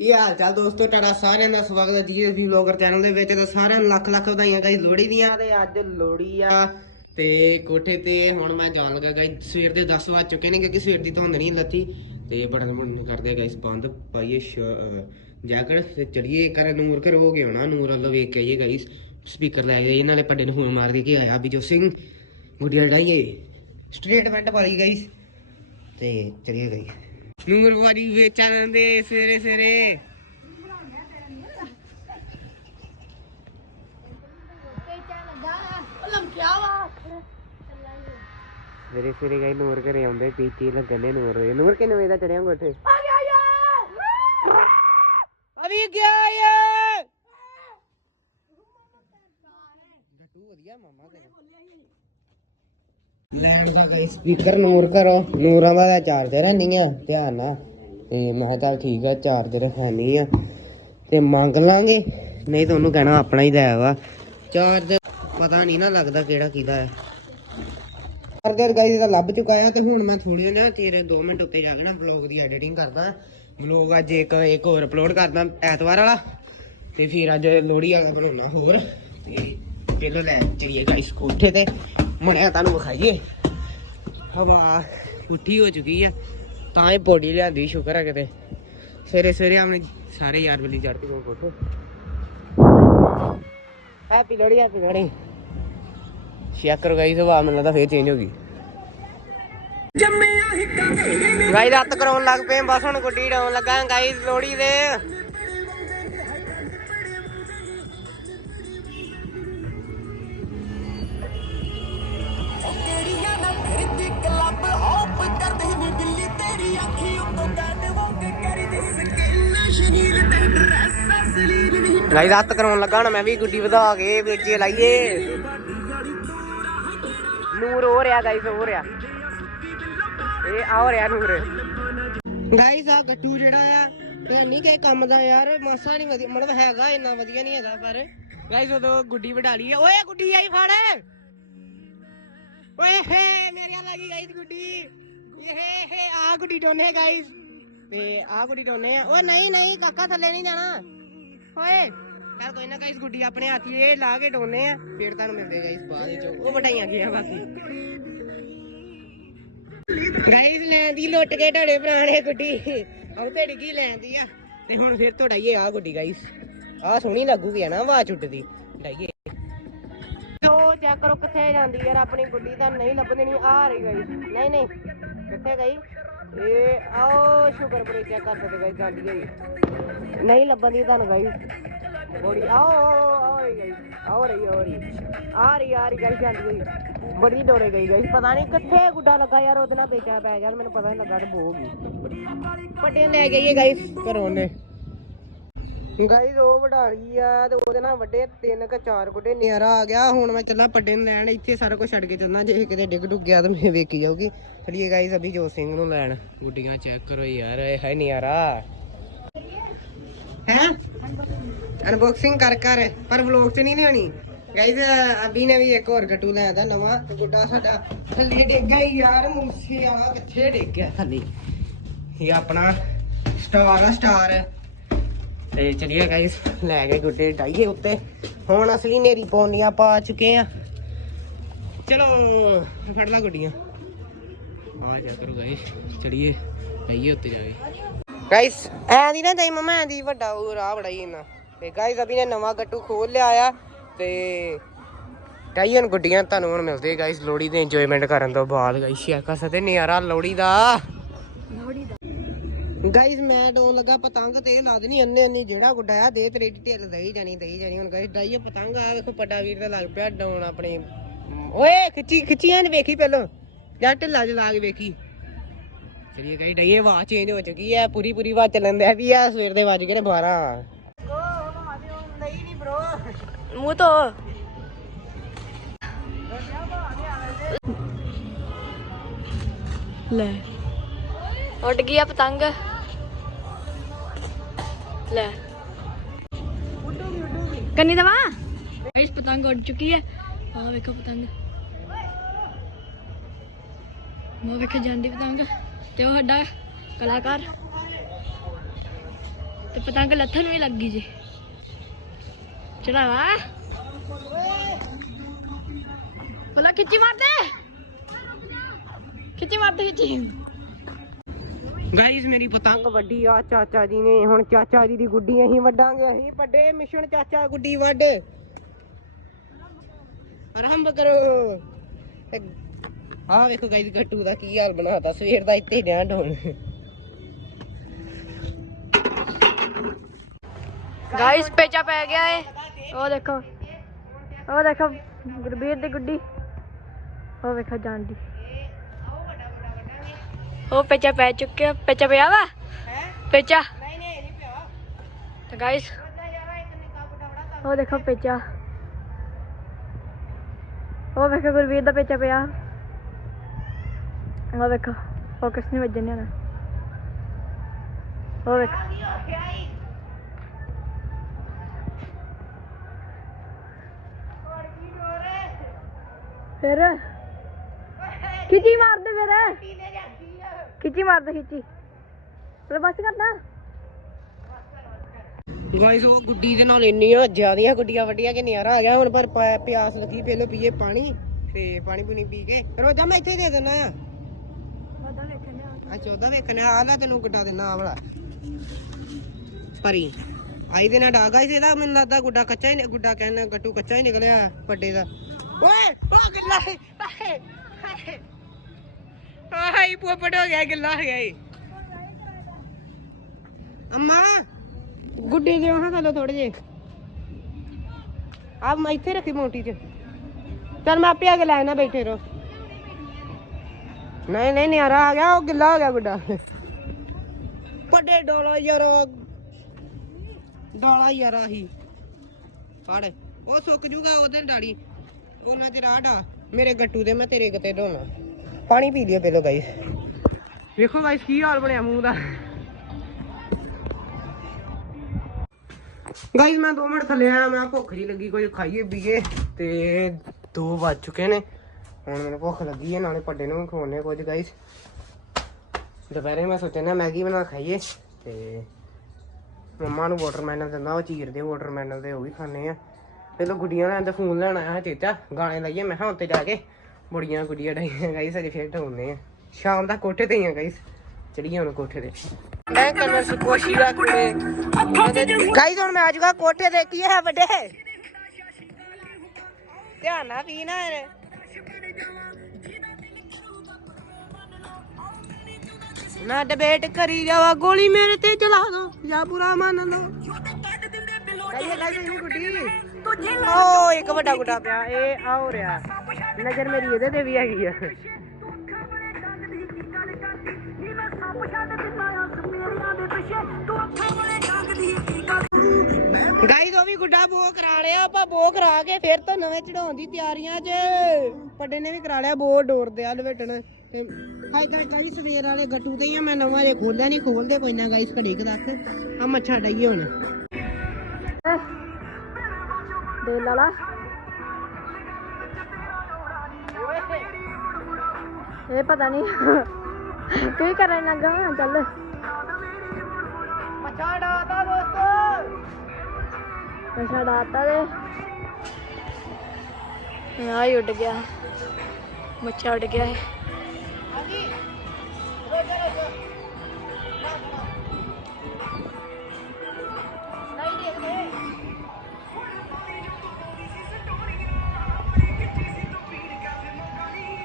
ਕੀ ਹਾਲ ਚਾਲ ਦੋਸਤੋ? ਤੁਹਾਡਾ ਸਾਰਿਆਂ ਦਾ ਸਵਾਗਤ ਹੈ ਜੀਐਸਬੀ ਵਲੌਗਰ ਚੈਨਲ ਦੇ ਵਿੱਚ ਤੇ ਸਾਰਿਆਂ ਨੂੰ ਲੱਖ ਲੱਖ ਵਧਾਈਆਂ ਗਾਇਸ ਲੋਹੜੀ ਦੀਆਂ ਤੇ ਅੱਜ ਲੋਹੜੀ ਆ। ਤੇ ਕੋਠੇ ਤੇ ਹੁਣ ਮੈਂ ਜਾਣ ਲੱਗਾ ਗਾਇਸ ਸਵੇਰ ਦੇ 10 ਵਜ ਚੁੱਕੇ ਨੇ ਕਿਉਂਕਿ ਸਵੇਰ ਦੀ ਧੁੰਦ ਨਹੀਂ ਲੱਥੀ। ਤੇ ਬੜਾ ਮੁੰਨ ਕਰਦੇ ਗਾਇਸ ਬੰਦ ਪਾਈਏ ਜੈਕਟ ਤੇ ਚੜੀਏ ਕਰ ਨੂਰ ਕਰ ਹੋ ਗਿਆ ਹੋਣਾ ਨੂਰ ਵੱਲੋਂ ਵੇਖ ਕੇ ਆਈਏ ਗਾਇਸ ਸਪੀਕਰ ਲੈ ਆਈਏ ਨਾਲੇ ਪੱਡੇ ਨੂੰ ਫੋਨ ਮਾਰ ਕੇ ਕਿ ਆਇਆ ਵੀ ਜੋ ਸਿੰਘ। ਗੁੱਡੀਆਂ ਡਾਈਏ ਸਟ੍ਰੇਟ ਪੈਂਟ ਪਾ ਲਈ ਗਾਇਸ ਤੇ ਚਲੀਏ ਗਈ ਨੂਰ ਵਾਰੀ ਵੇਚਣ ਦੇ ਸਵੇਰੇ ਸਵੇਰੇ। ਸਵੇਰੇ ਸਵੇਰੇ ਗਈ ਨੂਰ ਘਰੇ ਆਉਂਦੇ ਪੀਤੀ ਲੱਗਣ ਨੂਰ। ਨੂਰ ਕਿੰਨੇ ਵਜੇ ਦਾ ਚੜਿਆ ਕੋਠੇ ਅਭੀ ਗਿਆ ਯਾ ਗੱਟੂ ਵਧੀਆ ਮਾਮਾ ਤੇਰਾ। ਸਪੀਕਰ ਨੂਰ ਕਰੋ, ਨੂਰਾਂ ਦਾ ਚਾਰਜਰ ਹੈ ਨਹੀਂ ਆ, ਧਿਆਨ ਨਾਲ। ਤੇ ਮੈਂ ਕਿਹਾ ਚੱਲ ਠੀਕ ਆ ਚਾਰਜਰ ਹੈ ਨਹੀਂ ਆ। ਤੇ ਮੰਗ ਲਾਂਗੇ, ਨਹੀਂ ਤਾਂ ਕਹਿਣਾ ਆਪਣਾ ਹੀ ਲੈ ਵਾ ਚਾਰਜਰ ਪਤਾ ਨਹੀਂ ਨਾ ਲੱਗਦਾ ਕਿਹੜਾ ਕਿਹਦਾ ਹੈ ਚਾਰਜਰ ਗਾਈਸ ਦਾ ਲੱਭ ਚੁੱਕਾ ਆ ਤੇ ਹੁਣ ਮੈਂ ਥੋੜੀ ਨਾ ਤੇਰੇ 2 ਮਿੰਟ ਉੱਤੇ ਜਾ ਕੇ ਨਾ ਵਲੌਗ ਦੀ ਐਡੀਟਿੰਗ ਕਰਦਾ। ਵਲੌਗ ਅੱਜ ਇੱਕ ਇੱਕ ਹੋਰ ਅਪਲੋਡ ਕਰਦਾ ਐਤਵਾਰ ਵਾਲਾ। ਤੇ ਫਿਰ ਅੱਜ ਲੋਹੜੀ ਵਾਲਾ ਬਣਾਉਣਾ ਹੋਰ। ਤੇ ਪਹਿਲਾਂ ਲੈ ਚਲੀਏ ਗਾਈਸ ਕੋਠੇ ਤੇ। ਮਣਿਆ ਤੁਹਾਨੂੰ ਵਿਖਾਈਏ। ਹਵਾ ਉੱਠੀ ਹੋ ਚੁੱਕੀ ਆ ਤਾਂ ਹੀ ਬੋਡੀ ਲਿਆਂਦੀ ਸ਼ੁਕਰ ਹੈ ਕਿਤੇ। ਸਵੇਰੇ ਸਵੇਰੇ ਆਪਣੇ ਸਾਰੇ ਯਾਰ ਬਲੀ ਚੜ ਕੇ ਕੋਠੇ happy Lohri happy Lohri. Check ਕਰੋ ਗਾਈਸ ਹਵਾ ਮੈਨੂੰ ਲੱਗਦਾ ਫੇਰ ਚੇਂਜ ਹੋ ਗਈ। ਗਾਈ ਰਾਤ ਕਰਾਉਣ ਲੱਗ ਪਏ ਬਸ ਹੁਣ ਗੁੱਡੀ ਡਾਉਣ ਲੱਗਾ ਗਾਈਸ ਲੋਹੜੀ ਦੇ। ਅਸਲੀਲ ਰਾਤ ਕਰਾਉਣ ਲੱਗਾ ਹੁਣ ਮੈਂ ਵੀ ਗੁੱਡੀ ਵਧਾ ਕੇ ਵੇਚੇ ਲਾਈਏ। ਨੂਰ ਹੋ ਰਿਹਾ ਗਾਈਸ ਹੋ ਰਿਹਾ। ਇਹ ਆ ਹੋ ਰਿਹਾ ਨੂਰ। ਗਾਈਸ ਆ ਗੱਟੂ ਜਿਹੜਾ ਆ, ਇਹ ਨਹੀਂ ਕਿ ਕੰਮ ਦਾ ਯਾਰ, ਮਸਾ ਨਹੀਂ ਵਧੀਆ, ਮਤਲਬ ਹੈਗਾ ਇੰਨਾ ਵਧੀਆ ਨਹੀਂ ਹੈਗਾ, ਪਰ ਗਾਈਸ ਉਦੋਂ ਗੁੱਡੀ ਵਢਾ ਲਈ ਓਏ, ਗੁੱਡੀ ਆਈ ਫੜ। ਓਏ, ਹੇ ਮੇਰੇ ਨਾਲ ਲੱਗੀ ਗਾਈਸ ਗੁੱਡੀ। ਇਹ ਹੇ ਆ ਗੁੱਡੀ ਡੋਨੇ ਗਾਈਸ ਤੇ ਆ ਗੁੱਡੀ ਡੋਨੇ ਆ। ਓਏ ਨਹੀਂ ਨਹੀਂ, ਕਾਕਾ ਥੱਲੇ ਨਹੀਂ ਜਾਣਾ। ਓਏ, ਚੱਲ ਕੋਈ ਨਾ ਗਾਈਸ ਗੁੱਡੀ ਆਪਣੇ ਹੱਥ 'ਚ ਇਹ ਲਾ ਕੇ ਡੋਨੇ ਆ। ਫਿਰ ਤੁਹਾਨੂੰ ਮਿਲਦੇ ਗਾਈਸ ਬਾਅਦ ਵਿੱਚ। ਉਹ ਵਟਾਈਆਂ ਗਿਆ ਬਾਕੀ। ਗਾਈਸ ਲੈਂਦੀ ਲੁੱਟ ਕੇ ਢੜੇ ਪੁਰਾਣੇ ਗੁੱਡੀ। ਉਹ ਤੇ ਡਿੱਗੀ ਲੈਂਦੀ ਆ? ਤੇ ਹੁਣ ਫਿਰ ਤੋੜਾਈਏ ਆ ਗੁੱਡੀ ਗਾਈਸ ਆ ਸੋਹਣੀ ਲੱਗੂਗੀ ਨਾ ਆਵਾਜ਼ ਉੱਡਦੀ। ਡਾਈਏ ਉਹ ਚੈੱਕ ਕਰੋ ਕਿੱਥੇ ਜਾਂਦੀ ਯਾਰ, ਆਪਣੀ ਗੁੱਡੀ ਤਾਂ ਨਹੀਂ ਲੱਭਦੀ ਨਹੀਂ ਆ ਰਹੀ ਗਾਈਸ ਨਹੀਂ ਨਹੀਂ। ਕਿੱਥੇ ਗਈ? ਇਹ, ਆਓ, ਸ਼ੁਕਰ ਬਰੇ ਚੈੱਕ ਕਰ ਸਕਦੇ ਗਾਈਸ ਜਾਂਦੀ ਹੈ ਨਹੀਂ ਲੱਭਦੀ ਤੁਹਾਨੂੰ ਗਾਈਸ ਬੜੀ ਆਓ ਆਓ ਰਹੀ ਗਈ ਆਓ ਰਹੀ ਆਓ ਰਹੀ ਆ ਰਹੀ ਆ ਰਹੀ ਗਾਈਸ ਜਾਂਦੀ ਹੋਈ ਬੜੀ ਡੋਰੇ ਗਈ ਗਾਈਸ ਪਤਾ ਨਹੀਂ ਕਿੱਥੇ ਗੁੱਡਾ ਲੱਗਾ ਯਾਰ ਉਹਦੇ ਨਾਲ ਪੇਚਾ ਪੈ ਗਿਆ ਮੈਨੂੰ ਪਤਾ ਨਹੀਂ ਲੱਗਾ ਤੇ ਬੋ ਗਈ ਵੱਡੇ ਲੈ ਗਈ ਗਾਈਸ ਘਰੋਂ ਨੇ ਗਾਈਸ ਉਹ ਵਡਾ ਗਈ ਆ ਤੇ ਉਹਦੇ ਨਾਲ ਵੱਡੇ ਤਿੰਨ ਕ ਚਾਰ ਗੁੱਡੇ ਨਿਆਰਾ ਆ ਗਿਆ ਹੁਣ ਮੈਂ ਚੱਲਾਂ ਪੱਡੇ ਨੂੰ ਲੈਣ ਇੱਥੇ ਸਾਰਾ ਕੁਝ ਛੱਡ ਕੇ ਚੱਲਣਾ ਜੇ ਕਿਤੇ ਡਿੱਗ ਡੁੱਗ ਗਿਆ ਤਾਂ ਮੈਂ ਵੇਖੀ ਜਾਊਗੀ ਚਲਿਏ ਗਾਈਸ ਅਭੀ ਜੋਤ ਸਿੰਘ ਨੂੰ ਲੈਣ ਗੁੱਡੀਆਂ ਚੈੱਕ ਕਰੋ ਯਾਰ ਇਹ ਹੈ ਨਿਆਰਾ ਹੈ? ਅਨਬਾਕਸਿੰਗ ਕਰ ਕਰ। ਪਰ ਵਲੌਗ ਤੇ ਨਹੀਂ ਲਿਆਣੀ ਗਾਈਸ ਅਭੀ ਨੇ ਵੀ ਇੱਕ ਹੋਰ ਗੱਟੂ ਲਿਆਂਦਾ ਨਵਾਂ। ਗੁੱਡਾ ਸਾਡਾ ਥੱਲੇ ਡਿੱਗਾ ਯਾਰ, ਮੂਸੇ, ਆ ਕਿੱਥੇ ਡਿੱਗ ਗਿਆ ਥੱਲੇ? ਇਹ ਆਪਣਾ ਸਟਾਰ ਆ ਸਟਾਰ ਤੇ ਚਲਿਏ ਗਾਈਸ ਲੈ ਕੇ ਗੁੱਡੇ ਡਾਈਏ ਉੱਤੇ। ਹੁਣ ਅਸਲੀ ਨੇਰੀ ਪੌਣੀਆਂ ਪਾ ਚੁੱਕੇ ਆ। ਚਲੋ, ਫੜ ਲਾ ਗੁੱਡੀਆਂ। ਆ ਜਾ ਕਰੋ ਗਾਈਸ ਚੜੀਏ ਡਾਈਏ ਉੱਤੇ ਜਾ ਕੇ ਐ ਦੀ ਨਾ ਜਾਈ ਮਮਾ, ਐ ਦੀ ਵੱਡਾ ਉਹ ਰਾਹ ਬੜਾਈ ਇਹਨਾਂ। ਤੇ ਗਾਈਸ ਅਭੀ ਨੇ ਨਵਾਂ ਗੱਟੂ ਖੋਲ ਲਿਆ ਆ ਤੇ ਟਾਈਨ ਗੁੱਡੀਆਂ ਤੁਹਾਨੂੰ ਹੁਣ ਮਿਲਦੇ ਗਾਈਸ ਲੋੜੀ ਦੇ ਇੰਜੋਇਮੈਂਟ ਕਰਨ ਤੋਂ ਬਾਅਦ। ਗਾਈਸ ਸ਼ੇਕਾ ਸਤੇ ਨਿਆਰਾ ਲੋੜੀ ਦਾ। ਗਾਈਸ ਮੈਂ ਡੋਨ ਲੱਗਾ ਪਤੰਗ, ਤੇ ਲਾ ਦੇਣੀ ਅੰਨੇ ਅੰਨੀ ਜਿਹੜਾ ਗੁੱਡਾ ਆ, ਦੇ ਤੇਰੀ ਢਿੱਲ ਦਈ ਜਾਣੀ ਦਈ ਜਾਣੀ। ਹੁਣ ਗਾਈਸ ਡਾਈਏ ਪਤੰਗ ਆ ਵੇਖੋ ਪੱਡਾ ਵੀਰ ਦਾ ਲੱਗ ਪਿਆ ਡੋਨ ਆਪਣੇ। ਓਏ, ਖਿੱਚੀ ਖਿੱਚੀਆਂ ਨੇ ਵੇਖੀ ਪਹਿਲਾਂ। ਜਾਂ ਢਿੱਲਾ ਚ ਲਾ ਕੇ ਵੇਖੀ। ਚਲਿਏ ਗਾਈ ਡਾਈਏ ਆਵਾਜ਼ ਚੇਂਜ ਹੋ ਚੁੱਕੀ ਹੈ ਪੂਰੀ ਪੂਰੀ ਆਵਾਜ਼ ਚੱਲਣ ਦਿਆ ਵੀ ਆ ਸਵੇਰ ਦੇ ਵੱਜ ਗਏ ਨੇ 12 ਨਹੀਂ ਬ్రో ਮੂੰਹ ਤੋਂ ਲੈ। ਉੱਡ ਗਈ ਆ ਪਤੰਗ। ਲੈ। ਕੰਨੀ ਦਵਾ। ਗਾਇਸ ਪਤੰਗ ਉੱਡ ਚੁੱਕੀ ਹੈ। ਆਹ ਵੇਖੋ ਪਤੰਗ। ਉਹ ਵੇਖੋ ਜਾਂਦੀ ਪਤੰਗ। ਤੇ ਉਹ ਸਾਡਾ ਕਲਾਕਾਰ। ਤੇ ਪਤੰਗ ਲੱਥਣ ਵੀ ਲੱਗ ਗਈ ਜੀ। ਚੜਾਵਾ। ਬੋਲਾ ਖਿੱਚੀ ਮਾਰਦੇ। ਖਿੱਚੀ ਮਾਰਦੇ ਖਿੱਚੀ। ਗਾਈਸ ਮੇਰੀ ਪਤੰਗ ਵੱਡੀ ਆ ਚਾਚਾ ਜੀ ਨੇ। ਹੁਣ ਚਾਚਾ ਜੀ ਦੀ ਗੁੱਡੀ ਅਸੀਂ ਵੱਡਾਂਗੇ ਅਸੀਂ ਵੱਡੇ ਮਿਸ਼ਨ ਚਾਚਾ ਗੁੱਡੀ ਵੱਡ ਆਰਾਮ ਕਰੋ। ਆ ਵੇਖੋ ਗਾਈਸ ਗੱਟੂ ਦਾ ਕੀ ਹਾਲ ਬਣਾਤਾ ਸਵੇਰ ਦਾ ਇੱਥੇ ਡਿਆਂ ਢੋਣ ਗਾਇਸ ਪੇਚਾ ਪੈ ਗਿਆ ਏ। ਉਹ ਦੇਖੋ ਉਹ ਦੇਖੋ ਗੁਰਬੀਰ ਦੀ ਗੁੱਡੀ। ਉਹ ਵੇਖੋ ਜਾਂਦੀ ਉਹ ਪੇਚਾ ਪੈ ਚੁੱਕਿਆ। ਪੇਚਾ ਪਿਆ ਵਾ? ਪੇਚਾ? ਨਹੀਂ ਨਹੀਂ ਨਹੀਂ ਪਿਆ। ਤੇ ਗਾਇਸ ਉਹ ਦੇਖੋ ਪੇਚਾ। ਉਹ ਵੇਖੋ ਗੁਰਬੀਰ ਦਾ ਪੇਚਾ ਪਿਆ। ਉਹ ਵੇਖੋ ਫੋਕਸ ਨਹੀਂ ਵੱਜਣ ਨਾ ਉਹ ਵੇਖੋ। ਫਿਰ? ਖਿੱਚੀ ਮਾਰਦੇ ਫਿਰ। ਖਿੱਚੀ ਮਾਰਦੇ, ਖਿੱਚੀ। ਫਿਰ ਬਸ ਕਰਦਾ। ਗਾਇਸ, ਉਹ ਗੁੱਡੀ ਦੇ ਨਾਲ ਇੰਨੀਆਂ ਜ਼ਿਆਦੀਆਂ ਗੁੱਡੀਆਂ ਵੱਡੀਆਂ ਕਿ ਨਿਆਰਾ ਆ ਗਿਆ। ਹੁਣ ਪਰ ਪਿਆਸ ਲੱਗੀ, ਪਹਿਲਾਂ ਪੀਏ ਪਾਣੀ, ਤੇ ਪਾਣੀ ਪੂਣੀ ਪੀ ਕੇ। ਰੋਜਾ ਮੈਂ ਇੱਥੇ ਦੇ ਦਿੰਦਾ ਆ। ਵੇਖਣ ਅੱਛਾ ਵੇਖਣਾ ਆ ਲੈ ਤੈਨੂੰ ਗੁੱਡਾ ਦੇਣਾ ਆ ਵਾਲਾ। ਪਰੀ। ਆਈ ਦੇ ਨਾਲ ਡਾਗਾ ਸੀ, ਇਹਦਾ ਮੈਨੂੰ ਲੱਗਦਾ ਗੁੱਡਾ ਕੱਚਾ ਹੀ ਗੁੱਡਾ ਕਹਿੰਦਾ ਗੱਟੂ ਕੱਚਾ ਹੀ ਨਿਕਲਿਆ ਵੱਡੇ ਦਾ। ਓਏ, ਉਹ ਗਿੱਲਾ ਹਾਏ ਹਾਏ। ਪੋਪੜ ਹੋ ਗਿਆ ਗਿੱਲਾ ਹੋ ਗਿਆ ਈ ਅੰਮਾ, ਗੁੱਡੇ ਦੇ ਹਾਂ ਥੱਲੇ ਥੋੜੇ ਜੇ ਆ ਮੈਂ ਇੱਥੇ ਰੱਖੀ ਮੋਟੀ ਚ। ਚੱਲ ਮੈਂ ਆਪੇ ਆ ਕੇ ਲੈ ਨਾ ਬੈਠੇ ਰਹੋ। ਨਹੀਂ ਨਹੀਂ ਨਿਆਰਾ ਆ ਗਿਆ ਉਹ ਗਿੱਲਾ ਹੋ ਗਿਆ ਗੁੱਡਾ ਵੱਡੇ ਡੋਲਾ ਯਾਰਾ ਡੋਲਾ ਯਾਰਾ ਹੀ। ਫੜ ਉਹ ਸੁੱਕ ਜੂਗਾ ਉਹਦੇ ਡਾੜੀ। ਉਹਨਾਂ ਚ ਰਾੜਾ ਮੇਰੇ ਗੱਟੂ ਦੇ ਮੈਂ ਤੇਰੇ ਕਿਤੇ ਢੋਣਾ ਪਾਣੀ ਪੀ ਲਿਓ ਪਹਿਲਾਂ ਗਾਈਸ ਵੇਖੋ ਗਾਈਸ ਕੀ ਹਾਲ ਬਣਿਆ ਮੂੰਹ ਦਾ। ਗਾਈਸ ਮੈਂ 2 ਮਿੰਟ ਥੱਲੇ ਆਇਆ ਮੈਂ ਭੁੱਖ ਜੀ ਲੱਗੀ ਕੋਈ ਖਾਈਏ ਪੀਏ। ਤੇ 2 ਵੱਜ ਚੁੱਕੇ ਨੇ। ਹੁਣ ਮੈਨੂੰ ਭੁੱਖ ਲੱਗੀ ਹੈ ਨਾਲੇ ਪੱਡੇ ਨੂੰ ਖਵਾਉਣੇ ਕੁਝ ਗਾਈਸ ਦੁਪਹਿਰੇ ਮੈਂ ਸੋਚਿਆ ਨਾ ਮੈਗੀ ਬਣਾ ਖਾਈਏ ਤੇ ਮੰਮਾ ਨੂੰ ਵਾਟਰਮੈਲਨ ਦਿੰਦਾ ਉਹ ਚੀਰਦੇ ਵਾਟਰਮੈਲਨ ਦੇ ਉਹ ਵੀ ਖਾਣੇ ਆ। ਪਹਿਲਾਂ ਗੁੱਡੀਆਂ ਲੈਣ ਤੇ ਫੋਨ ਲੈਣ ਆਇਆ ਚੇਤਾ ਗਾਣੇ ਲਾਈਏ ਮੈਂ ਕਿਹਾ ਉੱਤੇ ਜਾ ਕੇ ਬੁੜੀਆਂ ਗੁੱਡੀਆਂ ਡਾਈਆਂ ਗਾਈਸ ਅਜੇ ਫੇਰ ਢਾਉਂਦੇ ਆ। ਸ਼ਾਮ ਦਾ ਕੋਠੇ ਤੇ ਹੀ ਆ ਗਾਈਸ ਚੜੀਏ ਹੁਣ ਕੋਠੇ ਤੇ। ਮੈਂ ਕਰਨਾ ਸੀ ਕੋਸ਼ਿਸ਼ ਰੱਖਣੇ ਗਾਈਸ ਹੁਣ ਮੈਂ ਆ ਕੋਠੇ ਤੇ ਕੀ ਹੈ ਵੱਡੇ? ਧਿਆਨ ਨਾਲ ਪੀ ਨਾ ਡਿਬੇਟ ਕਰੀ ਜਾਵਾ ਗੋਲੀ ਮੇਰੇ ਤੇ ਚਲਾ ਦੋ ਜਾਂ ਬੁਰਾ ਮੰਨ ਲਓ। ਕਹੀਏ ਗਾਈਸ ਇਹ ਗੁੱਡੀ। ਓ ਇੱਕ ਵੱਡਾ ਗੁੱਡਾ ਪਿਆ ਇਹ ਆ ਹੋ ਰਿਹਾ। ਨਜ਼ਰ ਮੇਰੀ ਇਹਦੇ ਤੇ ਵੀ ਹੈਗੀ ਆ। ਗਾਈਸ ਉਹ ਵੀ ਗੁੱਡਾ ਬੋ ਕਰਾ ਲਿਆ ਆਪਾਂ ਬੋ ਕਰਾ ਕੇ ਫਿਰ ਤੋਂ ਨਵੇਂ ਚੜਾਉਣ ਦੀ ਤਿਆਰੀਆਂ 'ਚ। ਪੱਡੇ ਨੇ ਵੀ ਕਰਾ ਲਿਆ ਬੋ ਡੋਰ ਦਿਆ ਲਵੇਟਣ ਤੇ ਹਾਈ ਤਾਂ ਗਾਈਸ ਸਵੇਰ ਵਾਲੇ ਗੱਟੂ ਤੇ ਹੀ ਆ ਮੈਂ ਨਵਾਂ ਜੇ ਖੋਲਿਆ ਨਹੀਂ ਖੋਲਦੇ ਕੋਈ ਨਾ ਗਾਈਸ ਘੜੀ ਕੁ ਤੱਕ। ਆ ਮੱਛਾ ਡਾਈਏ ਹੁਣ। ਦੇ ਲਾਲਾ ਇਹ ਪਤਾ ਨਹੀਂ ਕੀ ਕਰਨ ਲੱਗਾ ਚੱਲ। ਮੱਛਾ ਡਾਤਾ ਦੋਸਤੋ। ਨਸ਼ਾ ਡਾਤਾ ਦੇ ਆ ਹੀ ਉੱਡ ਗਿਆ। ਮੱਛਾ ਉੱਡ ਗਿਆ ਹੈ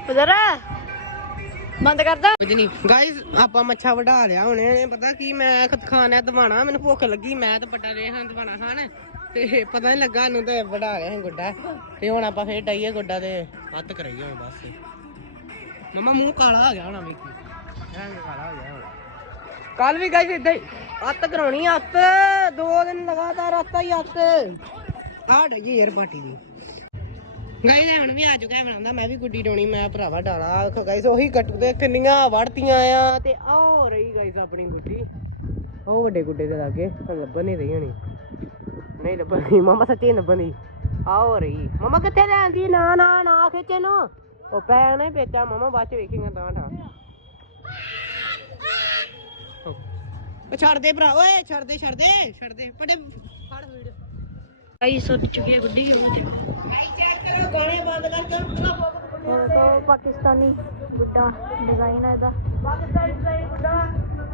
ਉਧਰ। ਬੰਦ ਕਰਦਾ ਕੁਝ ਨਹੀਂ। ਗਾਇਸ ਆਪਾਂ ਮੱਛਾ ਵਢਾ ਲਿਆ ਹੁਣ। ਪਤਾ ਕੀ ਮੈਂ ਖਤ ਖਾਣਾ ਦਵਾਣਾ। ਮੈਨੂੰ ਭੁੱਖ ਲੱਗੀ। ਮੈਂ ਤਾਂ ਵੱਡਾ ਰਿਹਾ ਹਾਂ ਦਵਾਣਾ ਖਾਣ। ਤੇ ਪਤਾ ਨਹੀਂ ਲੱਗਾ ਨੂੰ ਤੇ ਵਢਾ ਲਿਆ ਸੀ ਗੁੱਡਾ। ਤੇ ਹੁਣ ਆਪਾਂ ਫੇਰ ਡਾਈਏ ਗੁੱਡਾ ਤੇ। ਹੱਥ ਕਰਾਈਏ ਹੁਣ ਬਸ। ਮਮਾ ਮੂੰਹ ਕਾਲਾ ਹੋ ਗਿਆ ਹੁਣ ਵੇਖੀ। ਰੰਗ ਕਾਲਾ ਹੋ ਗਿਆ ਹੁਣ। ਕੱਲ ਵੀ ਗਾਇਸ ਇਦਾਂ ਹੀ। ਹੱਥ ਕਰਾਉਣੀ ਹੱਥ ਦੋ ਦਿਨ ਲਗਾਤਾਰ ਹੱਥ ਹੀ ਹੱਥ ਆ ਡਾਈਏ ਯਾਰ ਪਾਟੀ ਦੀ। ਗਾਇਸ ਹੁਣ ਵੀ ਆ ਚੁੱਕਾ ਬਣਾਉਂਦਾ। ਮੈਂ ਵੀ ਗੁੱਡੀ ਡੋਣੀ ਮੈਂ ਭਰਾਵਾ ਡਾਲਾ। ਆਖੋ ਗਾਇਸ ਉਹੀ ਗੱਟੂ ਦੇ ਕਿੰਨੀਆਂ ਵੜਤੀਆਂ ਆ। ਤੇ ਆ ਹੋ ਰਹੀ ਗਾਇਸ ਆਪਣੀ ਗੁੱਡੀ। ਉਹ ਵੱਡੇ ਗੁੱਡੇ ਦੇ ਲਾਗੇ ਲੱਭਣ ਨਹੀਂ ਰਹੀ ਹੋਣੀ। ਨਹੀਂ ਲੱਭਣ ਨਹੀਂ ਮਮਾ ਸੱਚੀ ਲੱਭਣ। ਨਹੀਂ ਆ ਹੋ ਰਹੀ। ਮਮਾ ਕਿੱਥੇ ਲੈਂਦੀ ਨਾ ਨਾ ਨਾ ਖਿੱਚੇ ਨੂੰ ਉਹ ਪੈਣਾ ਹੀ ਪੇਚਾ ਮਮਾ ਬਾਅਦ ਚ ਵੇਖੇਗਾ ਤਾਂ ਠਾ। ਉਹ ਛੱਡ ਦੇ ਭਰਾ ਓਏ ਛੱਡ ਦੇ ਛੱਡ ਦੇ ਛੱਡ ਦੇ। ਪਟੇ ਫੜ ਵੀਡੀਓ। ਗਾਈ ਸੁੱਟ ਚੁੱਕੀ ਹੈ ਗੁੱਡੀ ਦੇਖੋ ਕਰੋ ਗਾਣੇ ਬੰਦ ਕਰ ਕੇ ਉਹ ਤਾਂ। ਪਾਕਿਸਤਾਨੀ ਗੁੱਡਾ ਡਿਜ਼ਾਈਨ ਹੈ ਇਹਦਾ ਪਾਕਿਸਤਾਨੀ ਡਿਜ਼ਾਈਨ ਗੁੱਡਾ।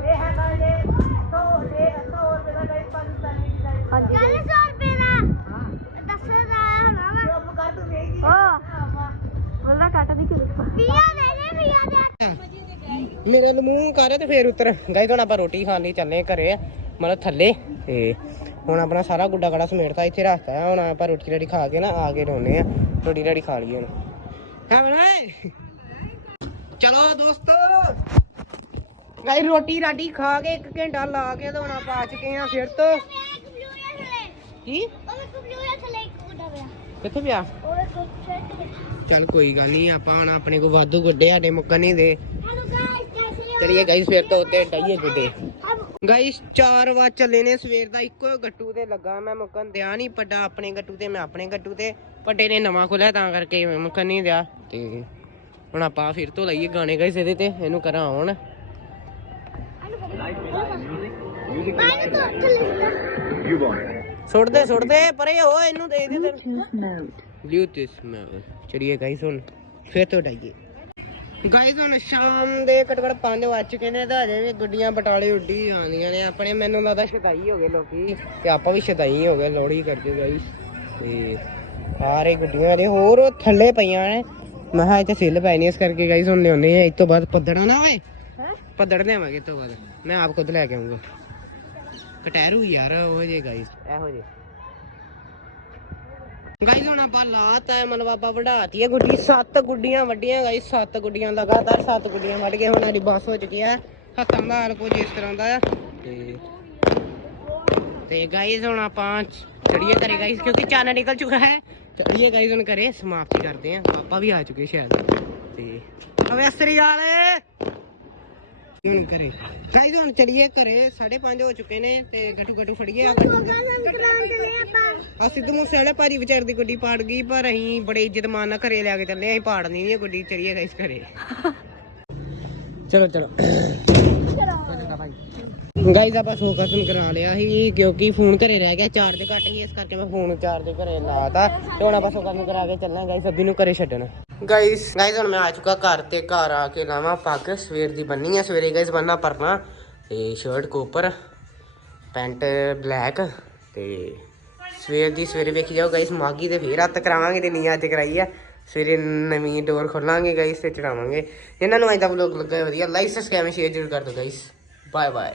ਇਹ ਹੈਗਾ ਜੇ 100 ਦੇ 100 ਰੁਪਏ ਦਾ। ਗਾਈਸ ਪਾਕਿਸਤਾਨੀ ਡਿਜ਼ਾਈਨ ਹਾਂਜੀ 100 ਰੁਪਏ ਦਾ ਹਾਂ 10 ਦਾ ਹੋਣਾ ਵਾ। ਚੁੱਪ ਕਰ ਤੂੰ ਵੇਖੀ ਹਾਂ। ਵੱਲਾ ਕੱਟ ਦੀ ਕਿਉਂ ਪੀਆ ਦੇ ਦੇ ਪੀਆ ਦੇ। ਮੇਰੇ ਨੂੰ ਮੂੰਹ ਕਰ ਤੇ ਫੇਰ ਉਤਰ। ਗਾਈ ਹੁਣ ਆਪਾਂ ਰੋਟੀ ਖਾਣ ਲਈ ਚੱਲੇ ਘਰੇ ਮਤਲਬ ਥੱਲੇ। ਤੇ ਹੁਣ ਆਪਣਾ ਸਾਰਾ ਗੁੱਡਾ ਗੜਾ ਸਮੇਟਤਾ ਇੱਥੇ ਰੱਖਤਾ। ਹੁਣ ਆਪਾਂ ਰੋਟੀ ਰੜੀ ਖਾ ਕੇ ਨਾ ਆ ਕੇ ਰੋਨੇ ਆ ਰੋਟੀ ਰੜੀ ਖਾ ਲਈਏ ਹੁਣ। ਹਾਂ ਬਣਾ ਚਲੋ ਦੋਸਤੋ। ਗਾਈ ਰੋਟੀ ਰਾਟੀ ਖਾ ਕੇ ਇੱਕ ਘੰਟਾ ਲਾ ਕੇ ਤੇ ਹੁਣ ਆਪਾਂ ਆ ਚੁੱਕੇ ਆ ਫਿਰ ਤੋਂ। ਕੀ? ਉਹ ਕੰਪਿਊਟਰ ਥਲੇ ਇੱਕ ਗੁੱਡਾ ਪਿਆ। ਕਿੱਥੇ ਪਿਆ? ਉਹ ਚੱਲ ਕੋਈ ਗੱਲ ਨਹੀਂ ਆਪਾਂ ਹੁਣ ਆਪਣੇ ਕੋ ਵਾਧੂ ਗੁੱਡੇ ਸਾਡੇ ਮੁੱਕਣ ਨਹੀਂ ਦੇ। ਚਲਿਏ ਗਾਈਸ ਫਿਰ ਤੋਂ ਉੱਤੇ ਡਾਈਏ ਗੁੱਡੇ। ਗਾਈਸ 4 ਵਜੇ ਚੱਲੇ ਨੇ ਸਵੇਰ ਦਾ ਇੱਕੋ ਗੱਟੂ ਤੇ ਲੱਗਾ ਮੈਂ ਮੁੱਕਣ ਦਿਆ ਨਹੀਂ ਪੱਡਾ ਆਪਣੇ ਗੱਟੂ ਤੇ ਮੈਂ ਆਪਣੇ ਗੱਟੂ ਤੇ। ਪੱਡੇ ਨੇ ਨਵਾਂ ਖੋਲਿਆ ਤਾਂ ਕਰਕੇ ਮੁੱਕਣ ਨਹੀਂ ਦਿਆ। ਤੇ ਹੁਣ ਆਪਾਂ ਫਿਰ ਤੋਂ ਲਈਏ ਗਾਣੇ ਗਾਈਸ ਇਹਦੇ ਤੇ ਇਹਨੂੰ ਕਰਾਂ ਆਉਣ ਮੈਂ ਤਾਂ ਥਲੇ ਸੁੱਟਦੇ, ਪਰੇ ਹੋ, ਇਹਨੂੰ ਦੇ ਦੇ ਬਲੂਟੂਥ ਮੈਂ ਚਲਿਏ ਗਾਈਸ ਹੁਣ ਫਿਰ ਤੋਂ ਡਾਈਏ ਗਾਈਸ ਹੁਣ ਸ਼ਾਮ ਦੇ ਘੱਟੋ 5 ਵੱਜ ਚੁੱਕੇ ਨੇ ਤਾਂ ਅਜੇ ਵੀ ਗੁੱਡੀਆਂ ਬਟਾਲੇ ਉੱਡੀ ਆਉਂਦੀਆਂ ਨੇ। ਆਪਣੇ ਮੈਨੂੰ ਲੱਗਦਾ ਸ਼ਦਾਈ ਹੋ ਗਏ ਲੋਕੀ ਤੇ ਆਪਾਂ ਵੀ ਸ਼ਦਾਈ ਹੋ ਗਏ ਲੋੜੀ ਕਰਦੇ ਗਾਈਸ ਤੇ ਸਾਰੇ ਗੁੱਡੀਆਂ ਦੇ ਹੋਰ ਥੱਲੇ ਪਈਆਂ ਨੇ। ਮੈਂ ਕਿਹਾ ਇੱਥੇ ਸਿੱਲ ਪੈਣੀ ਇਸ ਕਰਕੇ ਗਾਈਸ ਹੁਣ ਲਿਆਉਣੇ ਆ। ਇਸ ਤੋਂ ਬਾਅਦ ਪੱਦੜਾ ਨਾ ਓਏ। ਪੱਦੜ ਲਿਆਵਾਂਗੇ ਤੋਂ ਬਾਅਦ। ਮੈਂ ਆਪ ਖੁਦ ਲੈ ਕੇ ਆਉਂਗਾ ਕਟੈਰੂ ਯਾਰ ਉਹ ਜੇ ਗਾਈਸ ਇਹੋ ਜੇ ਗਾਈਸ ਹੁਣ ਆਪਾਂ ਲਾਤਾ ਹੈ ਮਤਲਬ ਆਪਾਂ ਵਢਾਤੀ ਹੈ ਗੁੱਡੀ। ਸੱਤ ਗੁੱਡੀਆਂ ਵੱਡੀਆਂ ਗਾਈਸ ਸੱਤ ਗੁੱਡੀਆਂ ਲਗਾਤਾਰ ਸੱਤ ਗੁੱਡੀਆਂ ਵੱਢ ਕੇ ਹੁਣ ਸਾਡੀ ਬੱਸ ਹੋ ਚੁੱਕੀ ਹੈ ਹੱਥਾਂ ਦਾ ਹਾਲ ਕੁਝ ਇਸ ਤਰ੍ਹਾਂ ਦਾ ਆ ਤੇ ਤੇ ਗਾਈਸ ਹੁਣ ਆਪਾਂ ਚੜੀਏ ਘਰੇ ਗਾਈਸ ਕਿਉਂਕਿ ਚਾਨਣਾ ਨਿਕਲ ਚੁੱਕਾ ਹੈ। ਚੜੀਏ ਗਾਈਸ ਹੁਣ ਘਰੇ ਸਮਾਪਤੀ ਕਰਦੇ ਆ। ਪਾਪਾ ਵੀ ਆ ਚੁੱਕੇ ਸ਼ਾਇਦ। ਤੇ ਅਵੇ ਅਸਰੀ ਵਾਲੇ! ਹੁਣ ਕਰੇ ਗਾਈਸ ਹੁਣ ਚੜੀਏ ਘਰੇ 5:30 ਹੋ ਚੁੱਕੇ ਨੇ ਤੇ ਗੱਟੂ ਗੱਟੂ ਫੜੀਏ ਆ ਆ ਸਿੱਧੂ ਮੂਸੇ ਵਾਲੇ ਭਾਜੀ ਵਿਚਾਰ ਦੀ ਗੱਡੀ ਪਾੜ ਗਈ ਪਰ ਅਸੀਂ ਬੜੇ ਇੱਜ਼ਤ ਮਾਨ ਨਾਲ ਘਰੇ ਲਿਆ ਕੇ ਚੱਲੇ ਅਸੀਂ ਪਾੜਨੀ ਨਹੀਂ ਇਹ ਗੱਡੀ ਚੜੀਏ ਗਾਈਸ ਘਰੇ ਚਲੋ ਚਲੋ ਗਾਈਸ ਆਪਾਂ ਫੋਕਸ ਕਰਾ ਲਿਆ ਸੀ ਕਿਉਂਕਿ ਫੋਨ ਘਰੇ ਰਹਿ ਗਿਆ ਚਾਰਜ ਘੱਟ ਸੀ ਇਸ ਕਰਕੇ ਮੈਂ ਫੋਨ ਚਾਰਜ ਘਰੇ ਲਾਤਾ ਤੇ ਹੁਣ ਆਪਾਂ ਫੋਕਸ ਕਰਾ ਕੇ ਚੱਲਾਂ ਗਾਈਸ ਅੱਬੀ ਨੂੰ ਘਰੇ ਛੱਡਣ ਗਾਈਸ ਗਾਈਸ ਹੁਣ ਮੈਂ ਆ ਚੁੱਕਾ ਘਰ ਤੇ, ਘਰ ਆ ਕੇ ਲਾਵਾਂ ਪੱਗ। ਸਵੇਰ ਦੀ ਬੰਨੀ ਆ, ਸਵੇਰੇ ਗਾਈਸ ਬੰਨਾ ਪਰਨਾ ਤੇ ਸ਼ਰਟ ਕੋਪਰ ਪੈਂਟ ਬਲੈਕ ਤੇ ਸਵੇਰ ਦੀ ਸਵੇਰੇ ਵੇਖੀ ਜਾਓ ਗਾਈਸ ਮਾਗੀ ਤੇ ਫੇਰ ਹੱਥ ਕਰਾਵਾਂਗੇ ਤੇ ਨਹੀਂ ਅੱਜ ਕਰਾਈ ਆ। ਸਵੇਰੇ ਨਵੀਂ ਡੋਰ ਖੋਲਾਂਗੇ ਗਾਈਸ ਤੇ ਚੜਾਵਾਂਗੇ ਇਹਨਾਂ ਨੂੰ ਅੱਜ ਦਾ ਵਲੌਗ ਲੱਗਾ ਵਧੀਆ ਲਾਈਕ ਸਬਸਕ੍ਰਾਈਬ ਸ਼ੇਅਰ ਜ਼ਰੂਰ ਕਰ ਦਿਓ ਗਾਈਸ ਬਾਏ ਬਾਏ